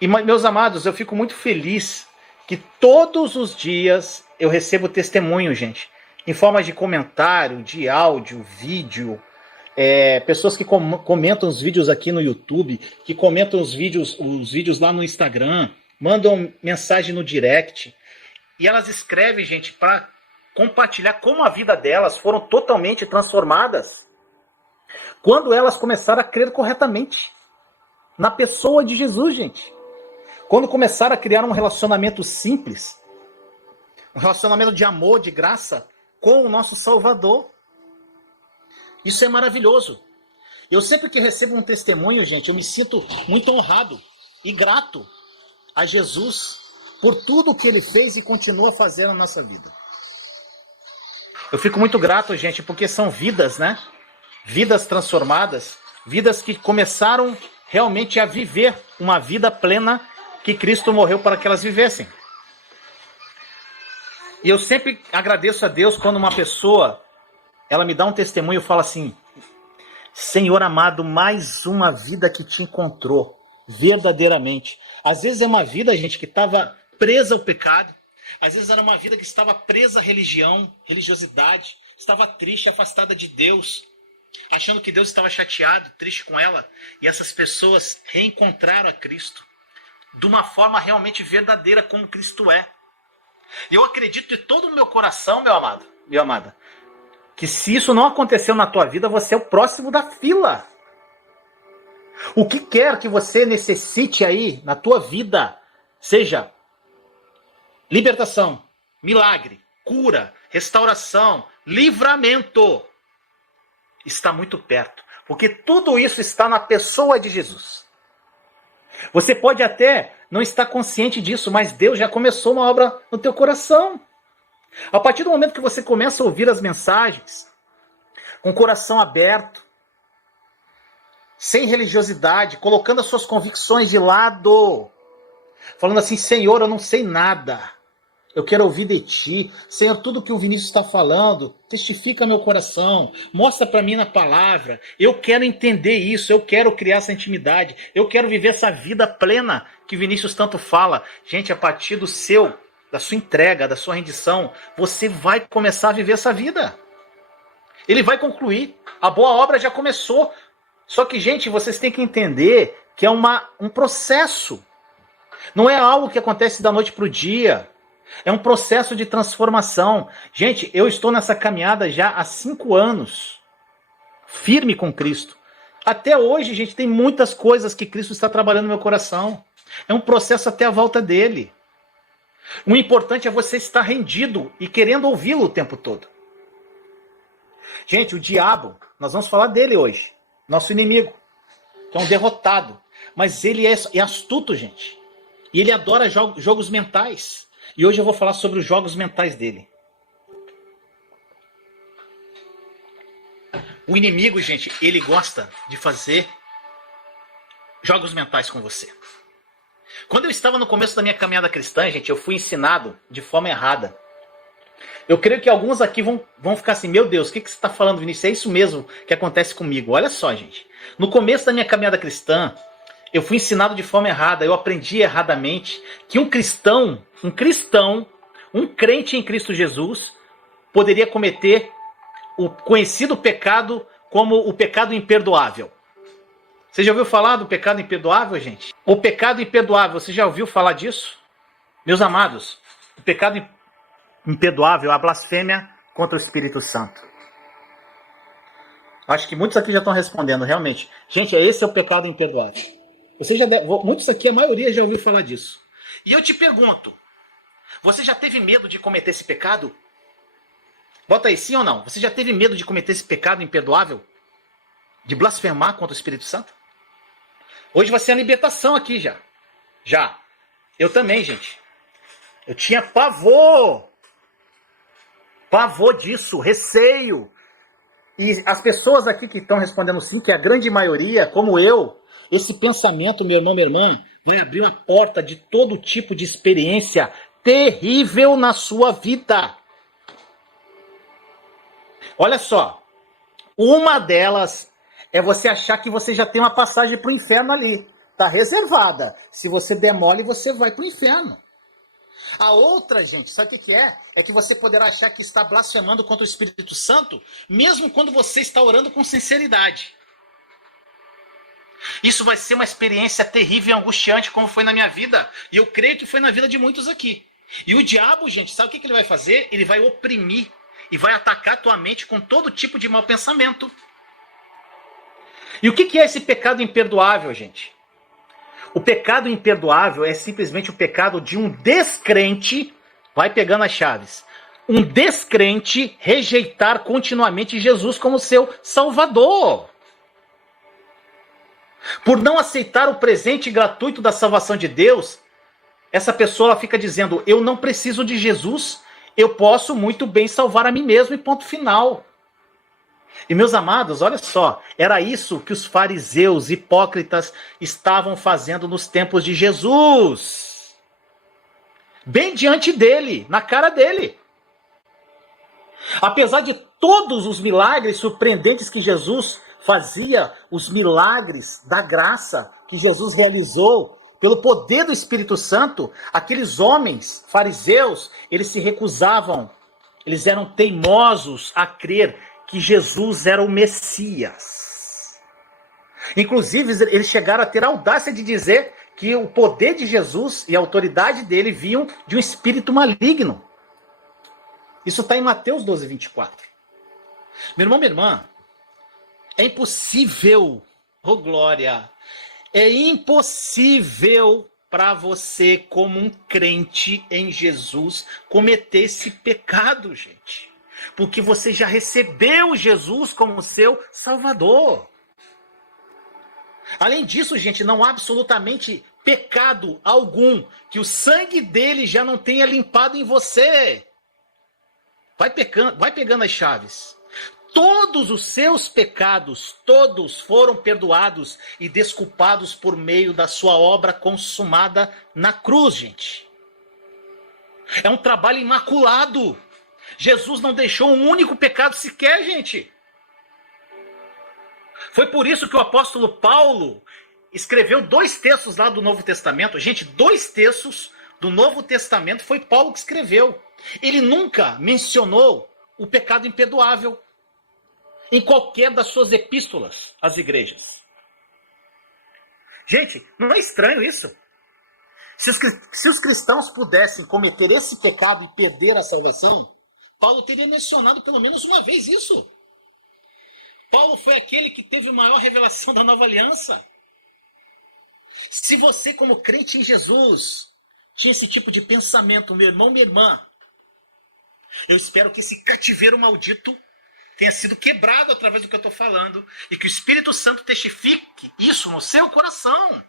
E, meus amados, eu fico muito feliz que todos os dias eu recebo testemunho, gente, em forma de comentário, de áudio, vídeo, pessoas que comentam os vídeos aqui no YouTube, que comentam os vídeos lá no Instagram, mandam mensagem no direct, e elas escrevem, gente, para compartilhar como a vida delas foram totalmente transformadas quando elas começaram a crer corretamente na pessoa de Jesus, gente. Quando começaram a criar um relacionamento simples, um relacionamento de amor, de graça, com o nosso Salvador. Isso é maravilhoso. Eu sempre que recebo um testemunho, gente, eu me sinto muito honrado e grato a Jesus por tudo que Ele fez e continua fazendo na nossa vida. Eu fico muito grato, gente, porque são vidas, né? Vidas transformadas, vidas que começaram realmente a viver uma vida plena que Cristo morreu para que elas vivessem. E eu sempre agradeço a Deus quando uma pessoa, ela me dá um testemunho e fala assim: Senhor amado, mais uma vida que te encontrou, verdadeiramente. Às vezes é uma vida, gente, que estava presa ao pecado. Às vezes era uma vida que estava presa à religião, religiosidade, estava triste, afastada de Deus, achando que Deus estava chateado, triste com ela. E essas pessoas reencontraram a Cristo de uma forma realmente verdadeira, como Cristo é. E eu acredito de todo o meu coração, meu amado, minha amada, que se isso não aconteceu na tua vida, você é o próximo da fila. O que quer que você necessite aí na tua vida, seja libertação, milagre, cura, restauração, livramento, está muito perto. Porque tudo isso está na pessoa de Jesus. Você pode até não estar consciente disso, mas Deus já começou uma obra no teu coração. A partir do momento que você começa a ouvir as mensagens, com o coração aberto, sem religiosidade, colocando as suas convicções de lado, falando assim: Senhor, eu não sei nada, eu quero ouvir de ti. Senhor, tudo que o Vinícius está falando, testifica meu coração, mostra para mim na palavra. Eu quero entender isso, eu quero criar essa intimidade, eu quero viver essa vida plena que Vinícius tanto fala. Gente, a partir da sua entrega, da sua rendição, você vai começar a viver essa vida. Ele vai concluir. A boa obra já começou. Só que, gente, vocês têm que entender que é um processo. Não é algo que acontece da noite para o dia. É um processo de transformação. Gente, eu estou nessa caminhada já há 5 anos. Firme com Cristo. Até hoje, gente, tem muitas coisas que Cristo está trabalhando no meu coração. É um processo até a volta dele. O importante é você estar rendido e querendo ouvi-lo o tempo todo. Gente, o diabo, nós vamos falar dele hoje. Nosso inimigo, que é um derrotado. Mas ele é astuto, gente. E ele adora jogos mentais. E hoje eu vou falar sobre os jogos mentais dele. O inimigo, gente, ele gosta de fazer jogos mentais com você. Quando eu estava no começo da minha caminhada cristã, gente, eu fui ensinado de forma errada. Eu creio que alguns aqui vão ficar assim: meu Deus, o que você está falando, Vinícius? É isso mesmo que acontece comigo. Olha só, gente. No começo da minha caminhada cristã, eu fui ensinado de forma errada. Eu aprendi erradamente que um crente em Cristo Jesus, poderia cometer o conhecido pecado como o pecado imperdoável. Você já ouviu falar do pecado imperdoável, gente? O pecado imperdoável, você já ouviu falar disso? Meus amados, o pecado imperdoável é a blasfêmia contra o Espírito Santo. Acho que muitos aqui já estão respondendo, realmente. Gente, esse é o pecado imperdoável. Muitos aqui, a maioria já ouviu falar disso. E eu te pergunto, você já teve medo de cometer esse pecado? Bota aí, sim ou não? Você já teve medo de cometer esse pecado imperdoável? De blasfemar contra o Espírito Santo? Hoje vai ser a libertação aqui já. Já. Eu também, gente. Eu tinha pavor. Pavor disso, receio. E as pessoas aqui que estão respondendo sim, que é a grande maioria, como eu, esse pensamento, meu irmão, minha irmã, vai abrir uma porta de todo tipo de experiência terrível na sua vida. Olha só, uma delas é você achar que você já tem uma passagem para o inferno ali. Está reservada. Se você demole, você vai para o inferno. A outra, gente, sabe o que é? É que você poderá achar que está blasfemando contra o Espírito Santo, mesmo quando você está orando com sinceridade. Isso vai ser uma experiência terrível e angustiante, como foi na minha vida. E eu creio que foi na vida de muitos aqui. E o diabo, gente, sabe o que ele vai fazer? Ele vai oprimir e vai atacar a tua mente com todo tipo de mau pensamento. E o que é esse pecado imperdoável, gente? O pecado imperdoável é simplesmente o pecado de um descrente, vai pegando as chaves, um descrente rejeitar continuamente Jesus como seu Salvador. Por não aceitar o presente gratuito da salvação de Deus, essa pessoa fica dizendo, eu não preciso de Jesus, eu posso muito bem salvar a mim mesmo e ponto final. E meus amados, olha só, era isso que os fariseus hipócritas estavam fazendo nos tempos de Jesus. Bem diante dele, na cara dele. Apesar de todos os milagres surpreendentes que Jesus fazia, os milagres da graça que Jesus realizou, pelo poder do Espírito Santo, aqueles homens fariseus, eles se recusavam, eles eram teimosos a crer que Jesus era o Messias. Inclusive, eles chegaram a ter a audácia de dizer que o poder de Jesus e a autoridade dele vinham de um espírito maligno. Isso está em Mateus 12, 24. Meu irmão, minha irmã, é impossível, oh glória, é impossível para você, como um crente em Jesus, cometer esse pecado, gente. Porque você já recebeu Jesus como seu Salvador. Além disso, gente, não há absolutamente pecado algum que o sangue dele já não tenha limpado em você. Vai pegando as chaves. Todos os seus pecados, todos foram perdoados e desculpados por meio da sua obra consumada na cruz, gente. É um trabalho imaculado. Jesus não deixou um único pecado sequer, gente. Foi por isso que o apóstolo Paulo escreveu 2 textos lá do Novo Testamento. Gente, 2 textos do Novo Testamento foi Paulo que escreveu. Ele nunca mencionou o pecado imperdoável em qualquer das suas epístolas às igrejas. Gente, não é estranho isso? Se os cristãos pudessem cometer esse pecado e perder a salvação, Paulo teria mencionado pelo menos uma vez isso. Paulo foi aquele que teve a maior revelação da nova aliança. Se você, como crente em Jesus, tinha esse tipo de pensamento, meu irmão, minha irmã, eu espero que esse cativeiro maldito tenha sido quebrado através do que eu estou falando e que o Espírito Santo testifique isso no seu coração.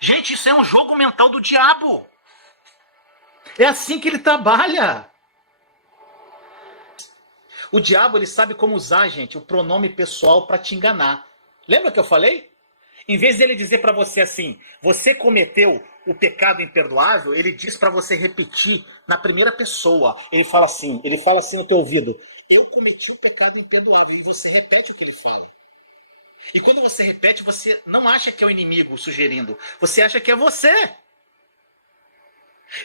Gente, isso é um jogo mental do diabo. É assim que ele trabalha. O diabo, ele sabe como usar, gente, o pronome pessoal para te enganar. Lembra que eu falei? Em vez dele dizer para você assim, você cometeu o pecado imperdoável, ele diz para você repetir na primeira pessoa. Ele fala assim no teu ouvido, eu cometi um pecado imperdoável, e você repete o que ele fala. E quando você repete, você não acha que é o inimigo sugerindo, você acha que é você.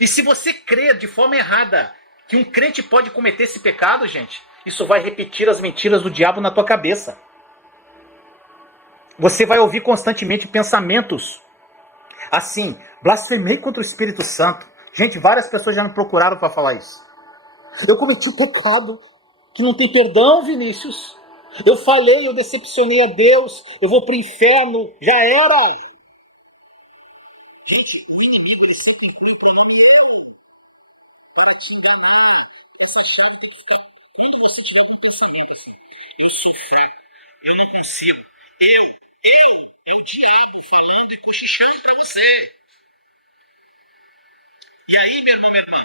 E se você crer de forma errada que um crente pode cometer esse pecado, gente, isso vai repetir as mentiras do diabo na tua cabeça. Você vai ouvir constantemente pensamentos assim, blasfemei contra o Espírito Santo. Gente, várias pessoas já me procuraram para falar isso. Eu cometi um pecado que não tem perdão, Vinícius. Eu falei, eu decepcionei a Deus, eu vou para o inferno, já era. Gente, o inimigo, ele sempre inclui o pronome eu. Para te enganar, você sabe que quando você tiver um pensamento assim, eu sou fraco, eu não consigo, é o diabo falando e cochichando para você. E aí, meu irmão, minha irmã,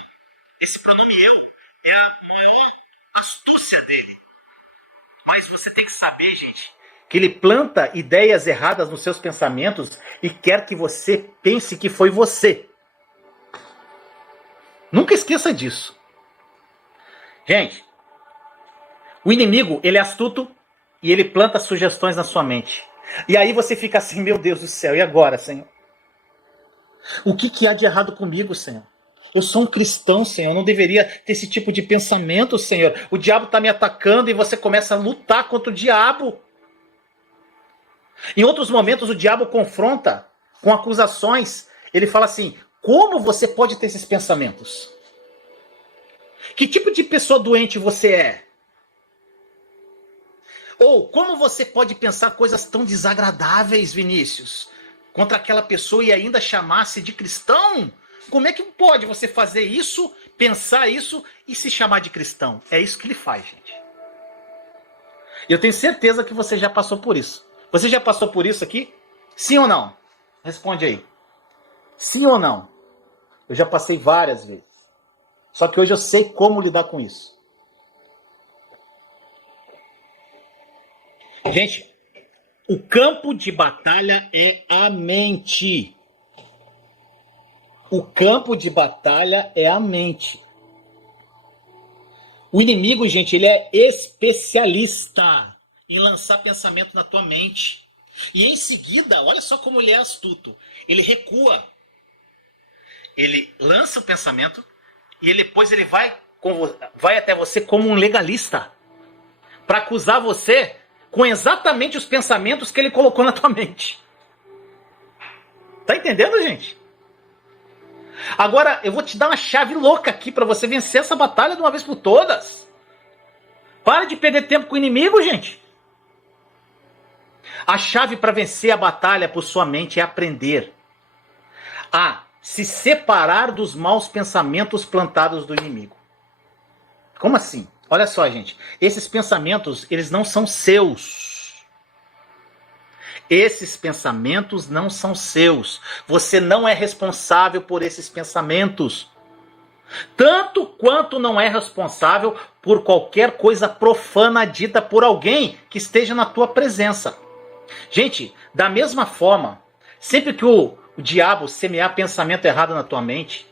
esse pronome eu é a maior astúcia dele. Mas você tem que saber, gente, que ele planta ideias erradas nos seus pensamentos e quer que você pense que foi você. Nunca esqueça disso. Gente, o inimigo, ele é astuto e ele planta sugestões na sua mente. E aí você fica assim, meu Deus do céu, e agora, Senhor? O que há de errado comigo, Senhor? Eu sou um cristão, Senhor, eu não deveria ter esse tipo de pensamento, Senhor. O diabo está me atacando e você começa a lutar contra o diabo. Em outros momentos, o diabo confronta com acusações. Ele fala assim, como você pode ter esses pensamentos? Que tipo de pessoa doente você é? Ou como você pode pensar coisas tão desagradáveis, Vinícius, contra aquela pessoa e ainda chamar-se de cristão? Como é que pode você fazer isso, pensar isso e se chamar de cristão? É isso que ele faz, gente. Eu tenho certeza que você já passou por isso. Você já passou por isso aqui? Sim ou não? Responde aí. Sim ou não? Eu já passei várias vezes. Só que hoje eu sei como lidar com isso. Gente, o campo de batalha é a mente. O campo de batalha é a mente. O inimigo, gente, ele é especialista em lançar pensamento na tua mente. E em seguida, olha só como ele é astuto. Ele recua. Ele lança o pensamento e depois ele vai até você como um legalista para acusar você com exatamente os pensamentos que ele colocou na tua mente. Tá entendendo, gente? Agora, eu vou te dar uma chave louca aqui para você vencer essa batalha de uma vez por todas. Para de perder tempo com o inimigo, gente. A chave para vencer a batalha por sua mente é aprender a se separar dos maus pensamentos plantados do inimigo. Como assim? Olha só, gente. Esses pensamentos, eles não são seus. Esses pensamentos não são seus. Você não é responsável por esses pensamentos. Tanto quanto não é responsável por qualquer coisa profana dita por alguém que esteja na tua presença. Gente, da mesma forma, sempre que o diabo semear pensamento errado na tua mente,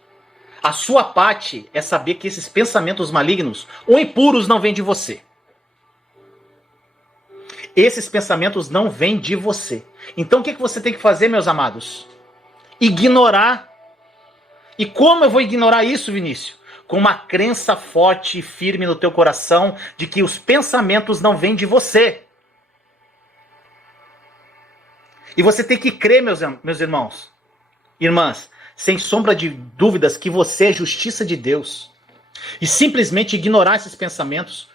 a sua parte é saber que esses pensamentos malignos ou impuros não vêm de você. Esses pensamentos não vêm de você. Então o que você tem que fazer, meus amados? Ignorar. E como eu vou ignorar isso, Vinícius? Com uma crença forte e firme no teu coração de que os pensamentos não vêm de você. E você tem que crer, meus irmãos, irmãs, sem sombra de dúvidas, que você é justiça de Deus. E simplesmente ignorar esses pensamentos.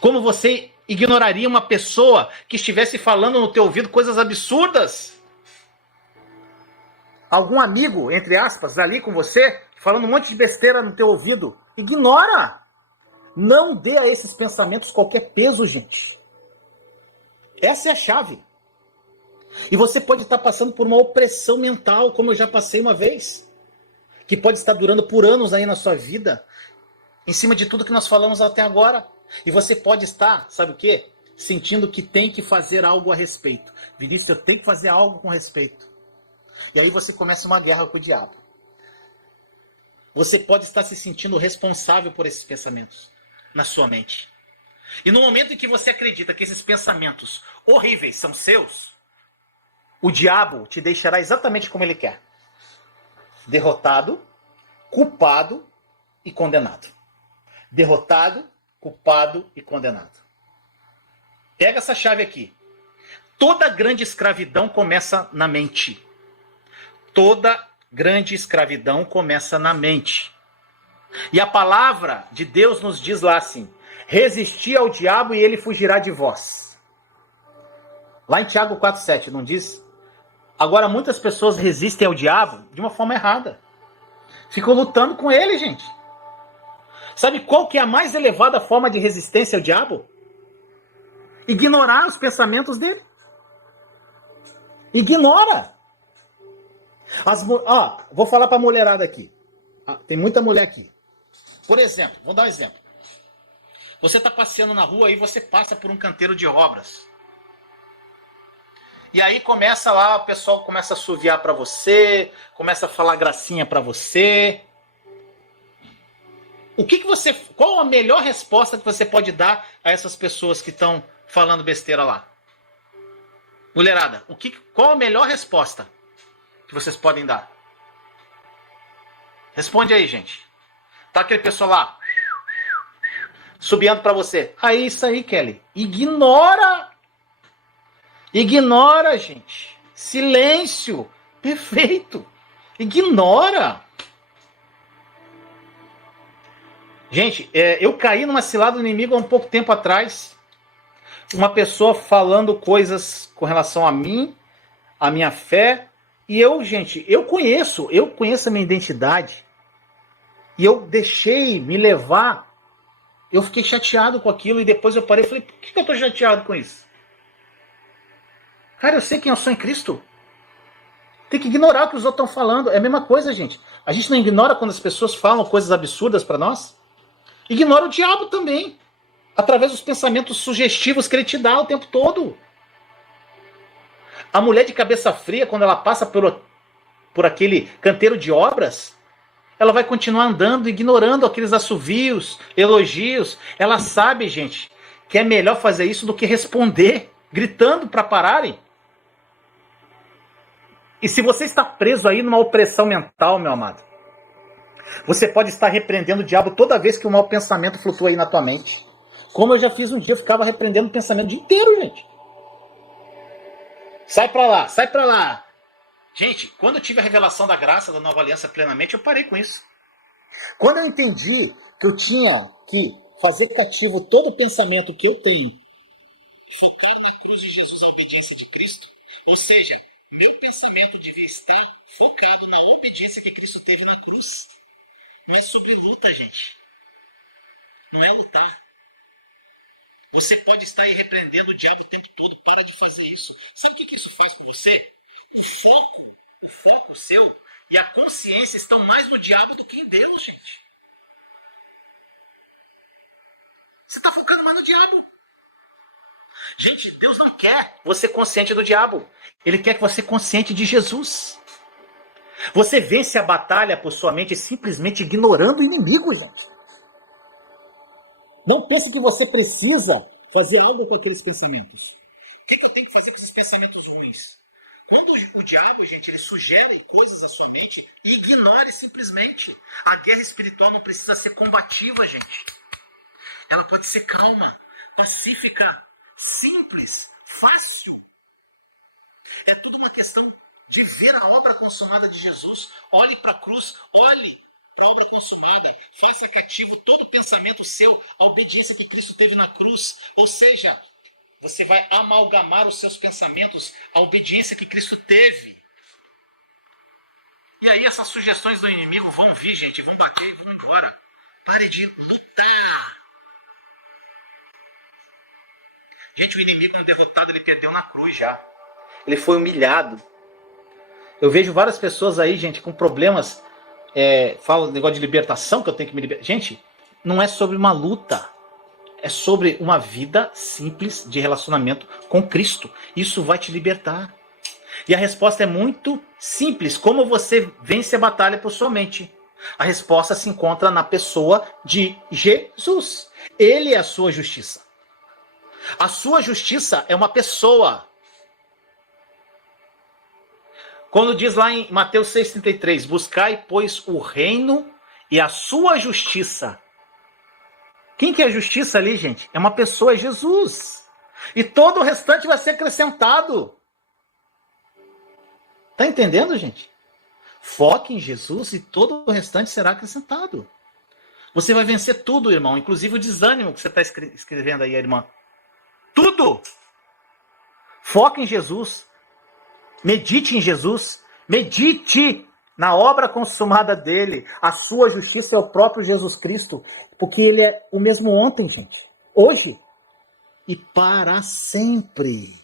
Como você ignoraria uma pessoa que estivesse falando no teu ouvido coisas absurdas? Algum amigo, entre aspas, ali com você, falando um monte de besteira no teu ouvido. Ignora! Não dê a esses pensamentos qualquer peso, gente. Essa é a chave. E você pode estar passando por uma opressão mental, como eu já passei uma vez, que pode estar durando por anos aí na sua vida, em cima de tudo que nós falamos até agora. E você pode estar, sabe o quê? Sentindo que tem que fazer algo a respeito. Vinícius, eu tenho que fazer algo com respeito. E aí você começa uma guerra com o diabo. Você pode estar se sentindo responsável por esses pensamentos na sua mente. E no momento em que você acredita que esses pensamentos horríveis são seus, o diabo te deixará exatamente como ele quer. Derrotado, culpado e condenado. Derrotado, culpado e condenado. Pega essa chave aqui. Toda grande escravidão começa na mente. Toda grande escravidão começa na mente. E a palavra de Deus nos diz lá assim: resisti ao diabo e ele fugirá de vós. Lá em Tiago 4,7 não diz? Agora muitas pessoas resistem ao diabo de uma forma errada. Ficam lutando com ele, gente. Sabe qual que é a mais elevada forma de resistência ao diabo? Ignorar os pensamentos dele. Ignora. Vou falar para a mulherada aqui. Tem muita mulher aqui. Por exemplo, vou dar um exemplo. Você está passeando na rua e você passa por um canteiro de obras. E aí começa lá, o pessoal começa a assoviar para você, começa a falar gracinha para você. Qual a melhor resposta que você pode dar a essas pessoas que estão falando besteira lá? Mulherada, qual a melhor resposta que vocês podem dar? Responde aí, gente. Tá aquele pessoal lá subindo para você. Aí, isso aí, Kelly. Ignora! Ignora, gente. Silêncio. Perfeito. Ignora. Gente, eu caí numa cilada do inimigo há um pouco tempo atrás. Uma pessoa falando coisas com relação a mim, a minha fé. E eu, gente, eu conheço a minha identidade. E eu deixei me levar. Eu fiquei chateado com aquilo e depois eu parei e falei, por que eu tô chateado com isso? Cara, eu sei quem eu sou em Cristo. Tem que ignorar o que os outros estão falando. É a mesma coisa, gente. A gente não ignora quando as pessoas falam coisas absurdas para nós? Ignora o diabo também. Através dos pensamentos sugestivos que ele te dá o tempo todo. A mulher de cabeça fria, quando ela passa por aquele canteiro de obras, ela vai continuar andando, ignorando aqueles assovios, elogios. Ela sabe, gente, que é melhor fazer isso do que responder, gritando para pararem. E se você está preso aí numa opressão mental, meu amado, você pode estar repreendendo o diabo toda vez que um mau pensamento flutua aí na tua mente. Como eu já fiz um dia, eu ficava repreendendo o pensamento o dia inteiro, gente. Sai pra lá, sai pra lá. Gente, quando eu tive a revelação da graça da nova aliança plenamente, eu parei com isso. Quando eu entendi que eu tinha que fazer cativo todo o pensamento que eu tenho, focado na cruz de Jesus, a obediência de Cristo, ou seja, meu pensamento devia estar focado na obediência que Cristo teve na cruz. Não é sobre luta, gente. Não é lutar. Você pode estar aí repreendendo o diabo o tempo todo. Para de fazer isso. Sabe o que isso faz com você? O foco seu e a consciência estão mais no diabo do que em Deus, gente. Você está focando mais no diabo. Gente, Deus não quer você consciente do diabo. Ele quer que você consciente de Jesus. Você vence a batalha por sua mente simplesmente ignorando o inimigo, gente. Não pense que você precisa fazer algo com aqueles pensamentos. O que eu tenho que fazer com esses pensamentos ruins? Quando o diabo, gente, ele sugere coisas à sua mente, ignore simplesmente. A guerra espiritual não precisa ser combativa, gente. Ela pode ser calma, pacífica, simples, fácil. É tudo uma questão de ver a obra consumada de Jesus. Olhe para a cruz, olhe para a obra consumada. Faça cativo todo pensamento seu, a obediência que Cristo teve na cruz. Ou seja, você vai amalgamar os seus pensamentos à obediência que Cristo teve. E aí essas sugestões do inimigo vão vir, gente, vão bater e vão embora. Pare de lutar. Gente, o inimigo é um derrotado, ele perdeu na cruz já. Ele foi humilhado. Eu vejo várias pessoas aí, gente, com problemas. Fala negócio de libertação, que eu tenho que me libertar. Gente, não é sobre uma luta. É sobre uma vida simples de relacionamento com Cristo. Isso vai te libertar. E a resposta é muito simples. Como você vence a batalha por sua mente? A resposta se encontra na pessoa de Jesus. Ele é a sua justiça. A sua justiça é uma pessoa. Quando diz lá em Mateus 6,33, buscai, pois, o reino e a sua justiça. Quem que é a justiça ali, gente? É uma pessoa, é Jesus. E todo o restante vai ser acrescentado. Tá entendendo, gente? Foque em Jesus e todo o restante será acrescentado. Você vai vencer tudo, irmão. Inclusive o desânimo que você está escrevendo aí, irmã. Tudo! Foque em Jesus. Medite em Jesus. Medite na obra consumada dele. A sua justiça é o próprio Jesus Cristo. Porque ele é o mesmo ontem, gente. Hoje. E para sempre.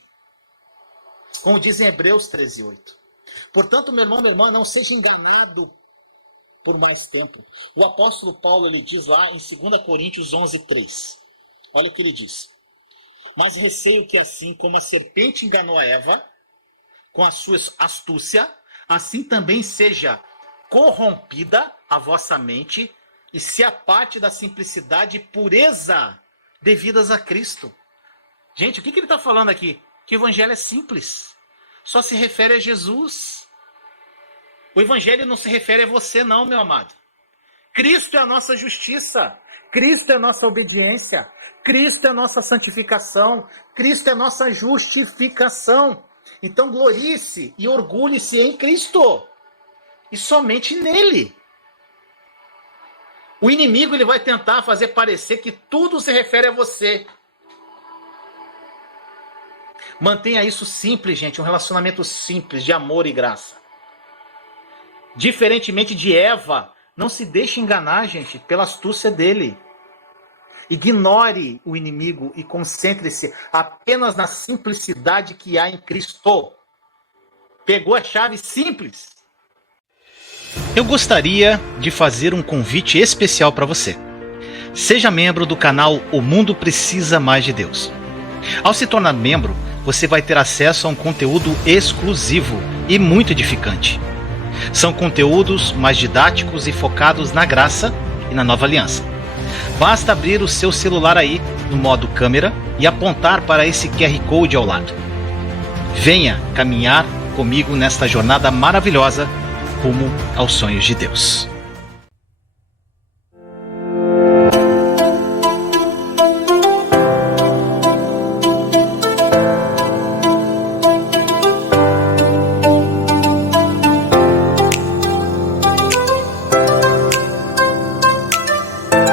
Como diz em Hebreus 13:8. Portanto, meu irmão, minha irmã, não seja enganado por mais tempo. O apóstolo Paulo, ele diz lá em 2 Coríntios 11:3. Olha o que ele diz. Mas receio que assim como a serpente enganou a Eva, com a sua astúcia, assim também seja corrompida a vossa mente e se aparte da simplicidade e pureza devidas a Cristo. Gente, o que ele está falando aqui? que o evangelho é simples. Só se refere a Jesus. O evangelho não se refere a você não, meu amado. Cristo é a nossa justiça. Cristo é a nossa obediência. Cristo é a nossa santificação. Cristo é a nossa justificação. Então glorie-se e orgulhe-se em Cristo. E somente nele. O inimigo ele vai tentar fazer parecer que tudo se refere a você. Mantenha isso simples, gente. Um relacionamento simples de amor e graça. Diferentemente de Eva, não se deixe enganar, gente, pela astúcia dele. Ignore o inimigo e concentre-se apenas na simplicidade que há em Cristo. Pegou a chave simples. Eu gostaria de fazer um convite especial para você. Seja membro do canal O Mundo Precisa Mais de Deus. Ao se tornar membro, você vai ter acesso a um conteúdo exclusivo e muito edificante. São conteúdos mais didáticos e focados na graça e na nova aliança. Basta abrir o seu celular aí no modo câmera e apontar para esse QR Code ao lado. Venha caminhar comigo nesta jornada maravilhosa rumo aos sonhos de Deus.